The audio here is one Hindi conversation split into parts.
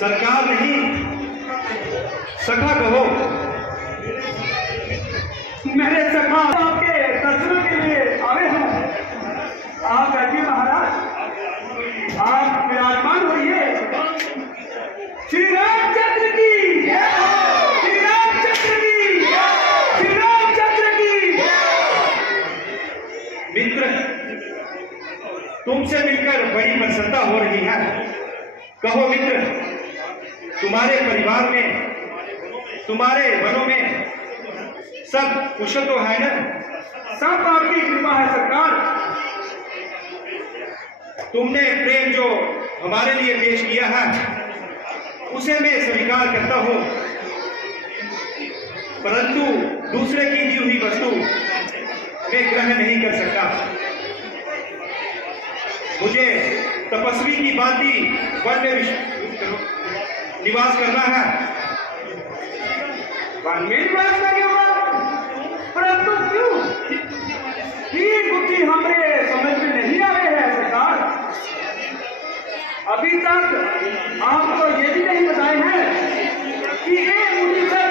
सरकार नहीं, सखा कहो। मेरे सखा आपके दर्शनों के लिए आए हैं। आप बैठिए महाराज, आप विराजमान होइए। श्री रामचंद्र की, श्री रामचंद्र की, श्री रामचंद्र की। मित्र, तुमसे मिलकर बड़ी प्रसन्नता हो रही है। कहो मित्र, तुम्हारे परिवार में, तुम्हारे वनों में सब कुशल तो है न? सब आपकी कृपा है सरकार। तुमने प्रेम जो हमारे लिए पेश किया है उसे मैं स्वीकार करता हूं, परंतु दूसरे की दी हुई वस्तु मैं ग्रहण नहीं कर सकता। मुझे तपस्वी की भांति वन में निवास करना है। वन में निवास करने होगा, परंतु क्यों? ये बुद्धि हमारे समझ में नहीं आ रही है सरकार। अभी तक आपको ये भी नहीं बताए हैं कि ये मुनीश्वर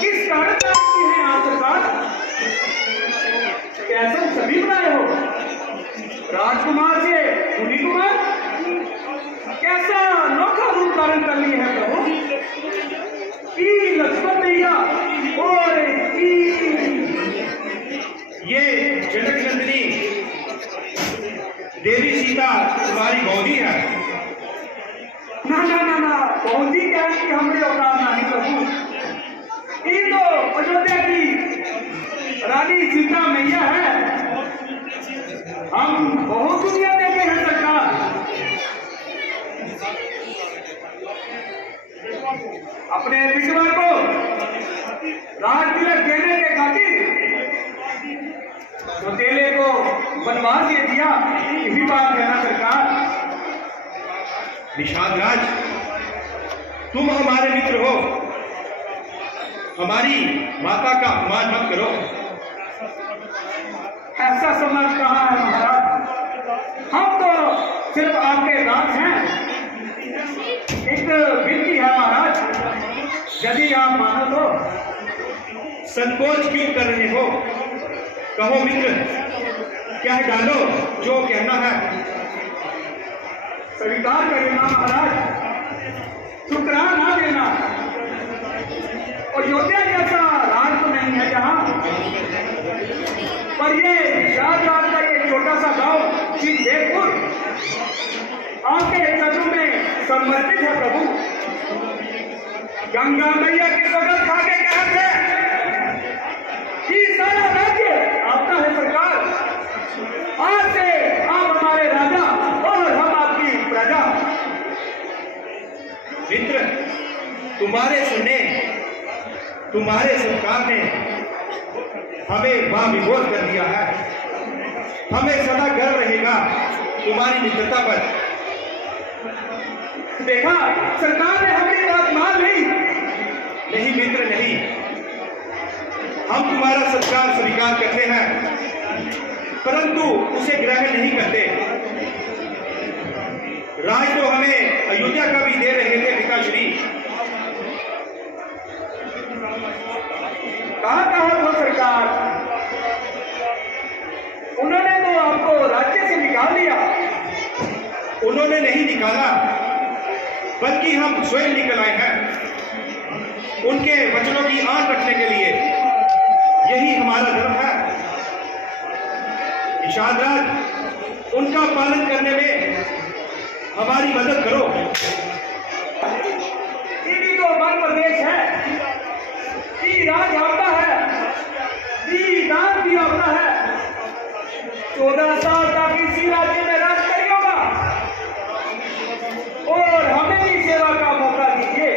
किस कारण की है आप सरकार। कैसे सभी बनाए हो? राजकुमार से मुनि कुमार, कैसा अनोखा रूप धारण कर लिया है प्रभु। ई लक्ष्मण मैया और ये जनक नंदिनी देवी सीता तुम्हारी बौदी है। ना ना ना ना, बौदी क्या कि हमने औकात नहीं प्रभु। ये तो अयोध्या की रानी सीता मैया है। हम बहुत दुनिया देखे हैं सरकार। अपने विश्वास को राज तिलक देने के खातिर सौतेले को वनवास दे दिया, यही बात है ना सरकार। निषाद राज, तुम हमारे मित्र हो, हमारी माता का अपमान मत करो। ऐसा समझ कहाँ है महाराज, हम तो सिर्फ आपके दास हैं। एक विनती है महाराज, यदि आप मानो तो। संकोच क्यों कर रहे हो? कहो मित्र, क्या डालो जो कहना है। स्वीकार करना महाराज, ठुकरा ना देना। अयोध्या जैसा राज तो नहीं है जहां, पर ये शाहजहां का ये छोटा सा गांव चिंतेपुर आपके चरणों में समर्पित है प्रभु। गंगा मैया की कसम खा के कहते हैं कि सारा राज्य आपका है सरकार। आज से आप हमारे राजा और हम आपकी प्रजा। मित्र, तुम्हारे सुनने, तुम्हारे सरकार ने हमें बाविभोर कर दिया है। हमें सदा गर्व रहेगा तुम्हारी मित्रता पर। देखा, सरकार ने हमारी बात मान ली। नहीं मित्र, नहीं, हम तुम्हारा सत्कार स्वीकार करते हैं, परंतु उसे ग्रहण नहीं करते। राज तो हमें अयोध्या का भी दे रहे थे पिताश्री। कहा तो सरकार, उन्होंने तो आपको राज्य से निकाल दिया। उन्होंने नहीं निकाला, बल्कि हम स्वयं निकल आए हैं उनके वचनों की आन रखने के लिए। यही हमारा धर्म है। निषाद राज, उनका पालन करने में हमारी मदद करो। ये भी तो वन प्रदेश है, ये राज आपका है, ये दान भी आपका है। 14 साल तक इसी राज्य में राज करिए होगा और हमें भी सेवा का मौका दीजिए।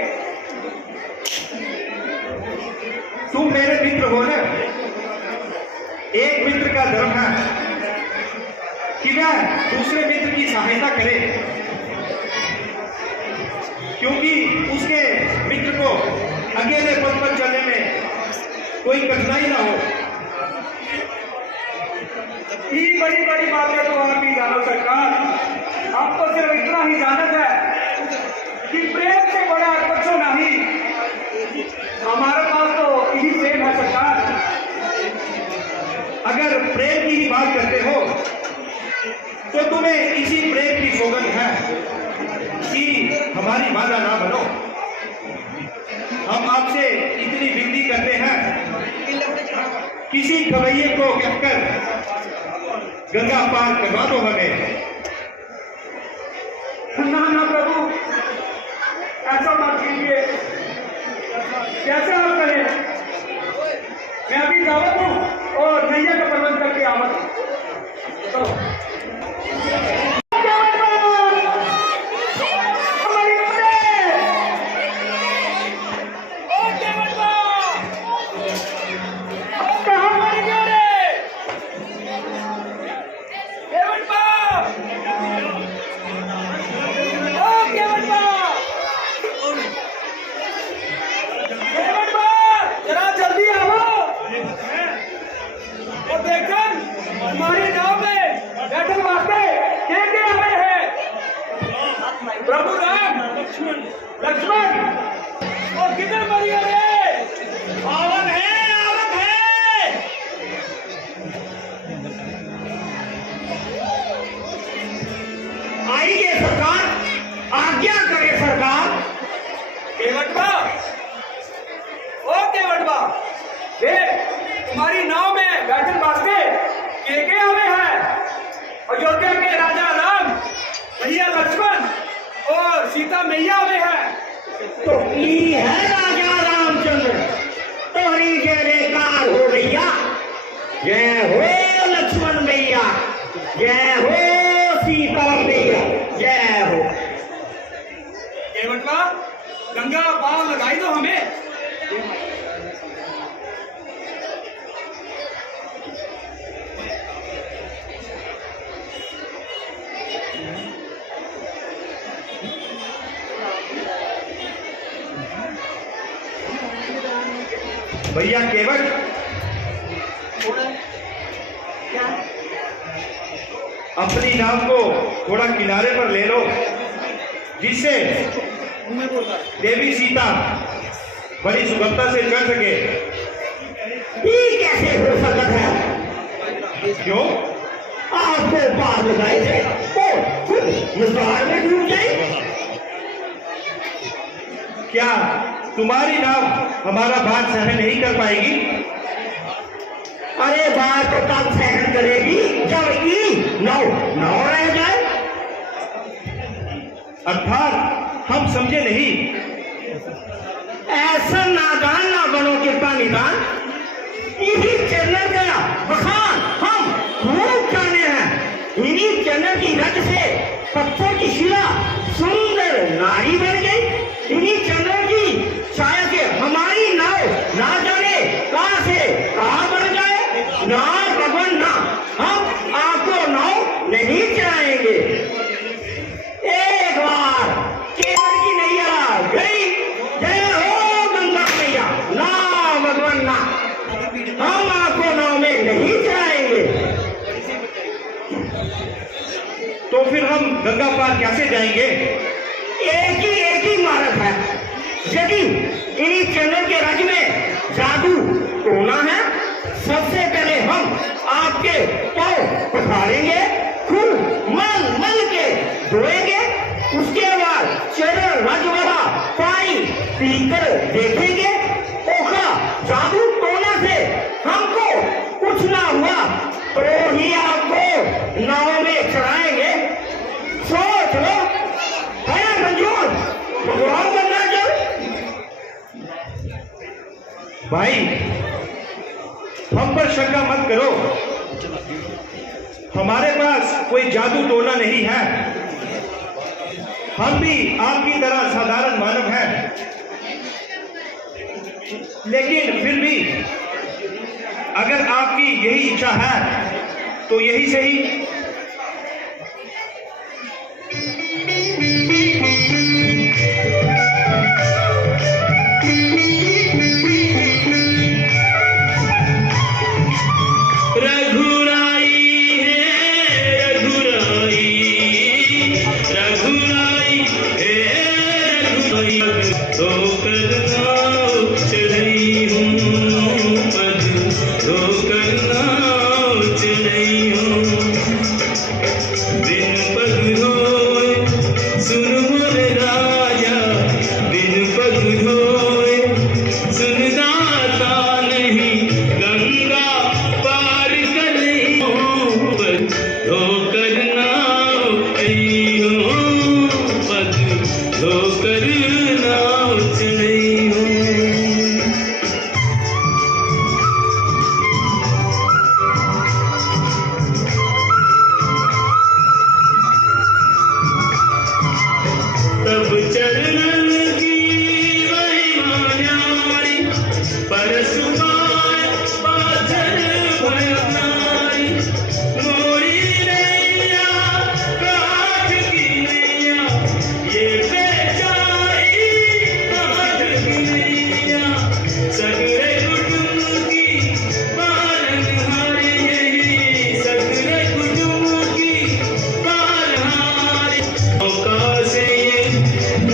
तुम मेरे मित्र हो ना। एक मित्र का धर्म है कि वह दूसरे मित्र की सहायता करे, क्योंकि उसके मित्र को अकेले पद पर चलने में कोई कठिनाई ना हो। ये बड़ी बड़ी बातें तो आप ही जानो सरकार। आपको सिर्फ इतना ही जानत है कि प्रेम हमारे पास तो यही प्रेम है सरकार। अगर प्रेम की ही बात करते हो तो तुम्हें इसी प्रेम की सौगंध है कि हमारी बाधा ना बनो। हम आपसे इतनी विनती करते हैं, किसी खवैये को कहकर गंगा पार करवा दो हमें। ना ना प्रभु, ऐसा मत कीजिए। कैसे आप करें? मैं अभी जावत हूँ और नैया का प्रबंध करके आवत हूँ। तो प्रभु राम, लक्ष्मण और किधर मरिया रे? आवत है, आवत है। आइए सरकार, आज्ञा करे सरकार। केवटवा, ओ केवटवा, देख तुम्हारी नाव में बैठन वास्ते के आवे हैं। अयोध्या के राजा राम, भैया लक्ष्मण और सीता मैया में है। तो ई है राजा रामचंद्र, तोहरी जय जयकार हो भैया। जय हो लक्ष्मण मैया, जय हो सीता मैया, जय हो। केवटवा, गंगा पार लगाई दो हमें। भैया केवट, अपनी नाव को थोड़ा किनारे पर ले लो, जिससे देवी सीता बड़ी सुगमता से चढ़ सके। ये कैसे हो सकता है? क्यों? आपको पार लगाए थे तो खुद मुस्कुराहट में डूब जाए। क्या तुम्हारी नाव हमारा भार सहन नहीं कर पाएगी? अरे बात तो तब सहन करेगी जब ई नौ नौ रह जाए। अर्थात हम समझे नहीं। ऐसा नादान ना बनो कृपा निदान। इन्हीं चैनल का बखान हम खूब जाने हैं। इन्हीं चैनल की रट से पत्थर की शिला सुंदर नारी बन गई। इन्हीं चैनल की छाया से हमारी नाव ना जाने कहां से कहां बन जाए। ना भगवान ना, हम आपको नाव नहीं चलाएंगे। एक बार केवल की नैया गई। जय हो गंगा मैया, ना भगवान ना, हम आपको नाव में नहीं चलाएंगे। तो फिर हम गंगा पार कैसे जाएंगे? एक ही मार्ग है। यदि इन्हीं चैनल के राज्य में जादू टोना है, सबसे पहले हम आपके पांव पखारेंगे, खूब मल के धोएंगे। उसके बाद चैनल राज्य वाला पानी पीकर देखेंगे। ओखा जादू टोना से हमको कुछ ना हुआ तो ही आपको नाव में चढ़ाएंगे। सोच लो, है मंजूर? भगवान बनना चल। भाई, हम पर शंका मत करो। हमारे पास कोई जादू टोना नहीं है। हम भी आपकी तरह साधारण मानव हैं। लेकिन फिर भी अगर आपकी यही इच्छा है तो यही सही। तो होकर नाव चढ़ी हूँ। तब चरणन की महिमा न्यारी, परसुमार पाथर भयनारी। मोरी नैया काठ की नैया, ये बेचारी काठ की नैया। सगरे कुटुंब की पालनहारी, यही सगरे कुटुंब की पालनहारी। नौका से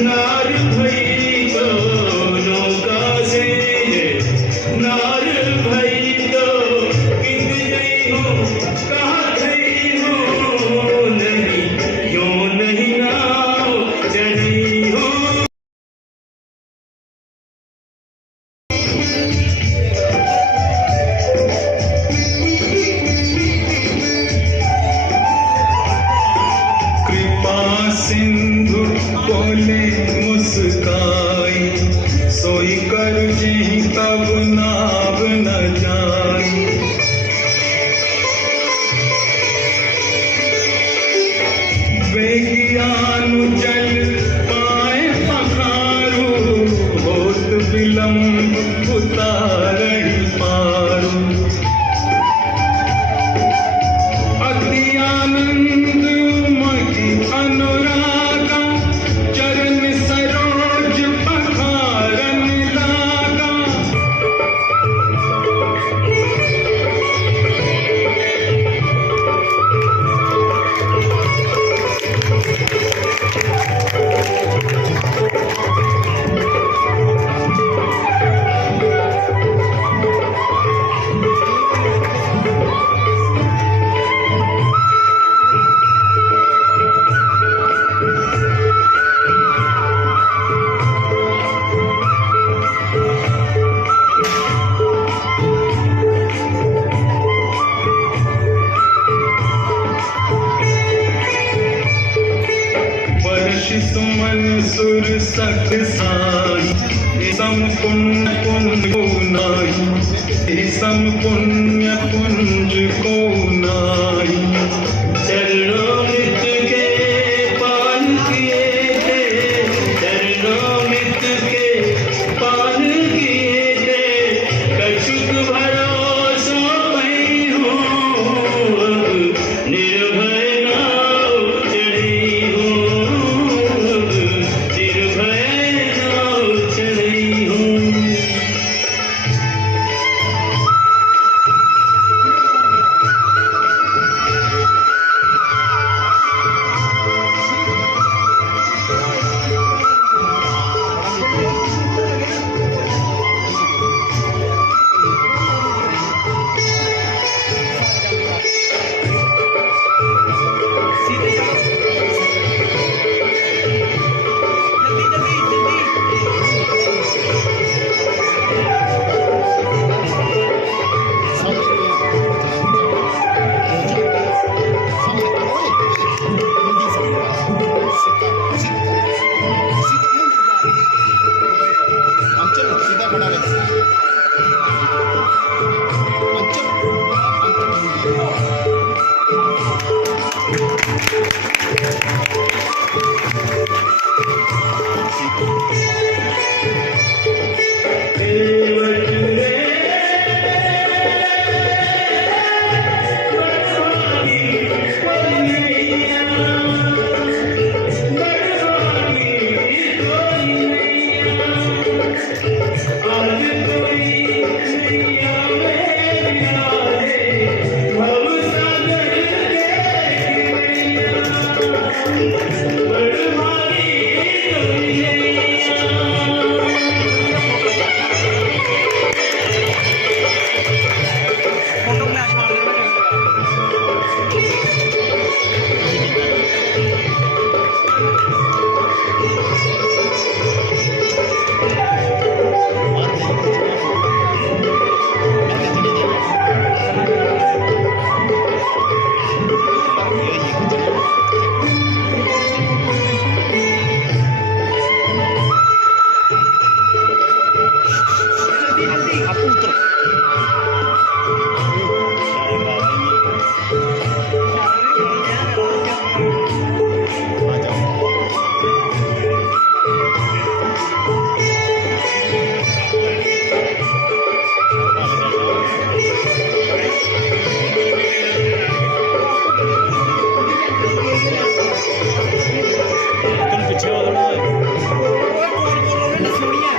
नार भई तो, नौका से नार भई तो, कित गई हूँ कहाँ गई हूँ, नहीं यूं नहीं नाव चढ़ी हूँ। कृपा सिंधु बोले मुस्काई, सोई कर जेहि तब नाव न जाई। वेगियानु जल पाए पखारू, होत विलंब उतारहि पारू। अति आनंद मति अनुरागा, चरण सरोज पखारन लागा। वर्षि सुमन सुर सख साई, सम पुण्य पुंज को नाई। सम पुण्य पुंज को नाई। चरणोमृत के पान किए थे, चरणोमृत के पान किए थे। कछुक भरोसा पई हूँ, अब निर्भय नाव चढ़ी हूँ, अब निर्भय नाव चढ़ी हूँ। ਪਿੱਛੇ ਹੋ ਥੋੜਾ ਓਏ ਕੌਣ ਬੋਲ ਰਹੇ ਨੇ ਸੁਣੀਆ